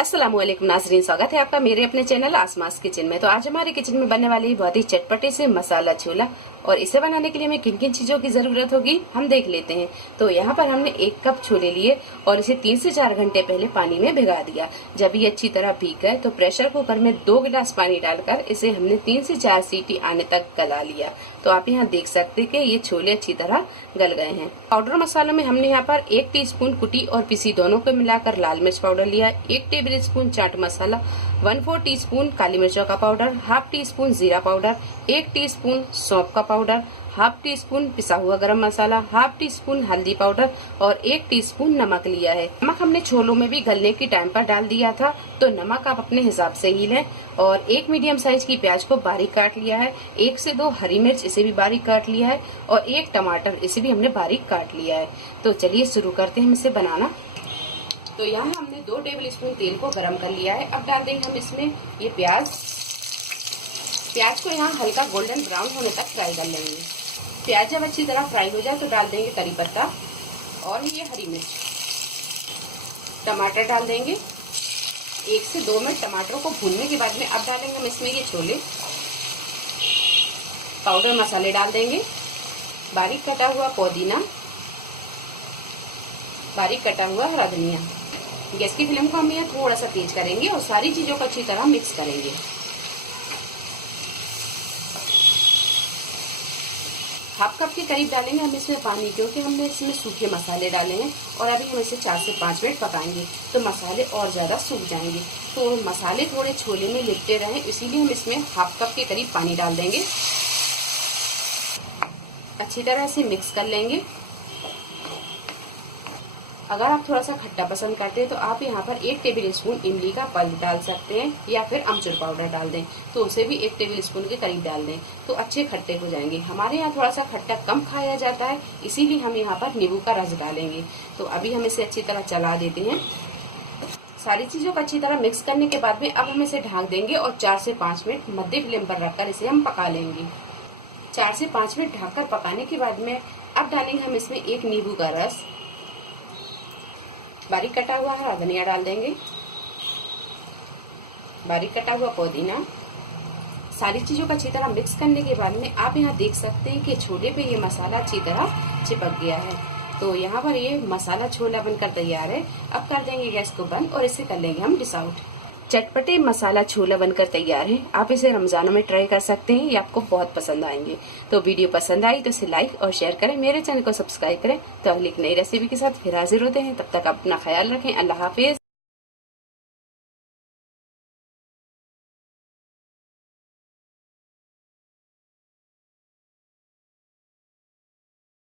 अस्सलामुअलैकुम नाज़रीन, स्वागत है आपका मेरे अपने चैनल आसमास किचन में। तो आज हमारे किचन में बनने वाली बहुत ही चटपटे से मसाला छोला, और इसे बनाने के लिए हमें किन किन चीजों की जरूरत होगी हम देख लेते हैं। तो यहाँ पर हमने 1 कप छोले लिए और इसे 3 से 4 घंटे पहले पानी में भिगा दिया। जब ये अच्छी तरह भीग गए तो प्रेशर कुकर में 2 गिलास पानी डालकर इसे हमने 3 से 4 सीटी आने तक गला लिया। तो आप यहाँ देख सकते हैं कि ये छोले अच्छी तरह गल गए हैं। पाउडर मसालों में हमने यहाँ पर 1 टीस्पून कुटी और पिसी दोनों को मिलाकर लाल मिर्च पाउडर लिया, 1 table spoon chaat masala, 1/4 teaspoon काली मिर्चों का पाउडर, हाफ टीस्पून जीरा पाउडर, 1 टीस्पून सौंफ का पाउडर, हाफ टीस्पून पिसा हुआ गरम मसाला, हाफ टीस्पून हल्दी पाउडर और 1 टीस्पून नमक लिया है। नमक हमने छोलों में भी गलने की टाइम पर डाल दिया था, तो नमक आप अपने हिसाब से ही लें। और 1 मीडियम साइज की प्याज को बारीक काट लिया है, 1 से 2 हरी मिर्च इसे भी बारीक काट लिया है और 1 टमाटर इसे भी हमने बारीक काट लिया है। तो चलिए शुरू करते हैं हम इसे बनाना। तो यहाँ हमने 2 टेबल स्पून तेल को गरम कर लिया है। अब डाल देंगे हम इसमें ये प्याज को यहाँ हल्का गोल्डन ब्राउन होने तक फ्राई कर लेंगे। प्याज जब अच्छी तरह फ्राई हो जाए तो डाल देंगे करी पत्ता और ये हरी मिर्च, टमाटर डाल देंगे। 1 से 2 मिनट टमाटरों को भूनने के बाद में अब डालेंगे हम इसमें ये छोले, पाउडर मसाले डाल देंगे, बारीक कटा हुआ पुदीना, बारीक कटा हुआ हरा धनिया। गैस की फ्लेम को हम यहाँ थोड़ा सा तेज करेंगे और सारी चीजों को अच्छी तरह मिक्स करेंगे। हाफ कप के करीब डालेंगे हम इसमें पानी, क्योंकि हमने इसमें सूखे मसाले डाले हैं और अभी हम इसे 4 से 5 मिनट पकाएंगे तो मसाले और ज्यादा सूख जाएंगे। तो मसाले थोड़े छोले में लिपटे रहें, इसीलिए हम इसमें हाफ कप के करीब पानी डाल देंगे। अच्छी तरह से मिक्स कर लेंगे। अगर आप थोड़ा सा खट्टा पसंद करते हैं तो आप यहाँ पर 1 टेबल स्पून इमली का पल्प डाल सकते हैं या फिर अमचूर पाउडर डाल दें, तो उसे भी 1 टेबल स्पून के करीब डाल दें तो अच्छे खट्टे हो जाएंगे। हमारे यहाँ थोड़ा सा खट्टा कम खाया जाता है, इसीलिए हम यहाँ पर नींबू का रस डालेंगे। तो अभी हम इसे अच्छी तरह चला देते हैं। सारी चीजों को अच्छी तरह मिक्स करने के बाद में अब हम इसे ढक देंगे और 4 से 5 मिनट मध्य फ्लेम पर रखकर इसे हम पका लेंगे। 4 से 5 मिनट ढककर पकाने के बाद में अब डालेंगे हम इसमें 1 नींबू का रस, बारीक कटा हुआ हरा धनिया डाल देंगे, बारीक कटा हुआ पुदीना। सारी चीजों को अच्छी तरह मिक्स करने के बाद में आप यहाँ देख सकते हैं कि छोले पे ये मसाला अच्छी तरह चिपक गया है। तो यहाँ पर ये मसाला छोला बनकर तैयार है। अब कर देंगे गैस को बंद और इसे कर लेंगे हम डिश आउट। चटपटे मसाला छोला बनकर तैयार है। आप इसे रमजानों में ट्राई कर सकते हैं, ये आपको बहुत पसंद आएंगे। तो वीडियो पसंद आई तो इसे लाइक और शेयर करें, मेरे चैनल को सब्सक्राइब करें। तो अगली एक नई रेसिपी के साथ फिर हाजिर होते हैं। तब तक अपना ख्याल रखें। अल्लाह हाफिज।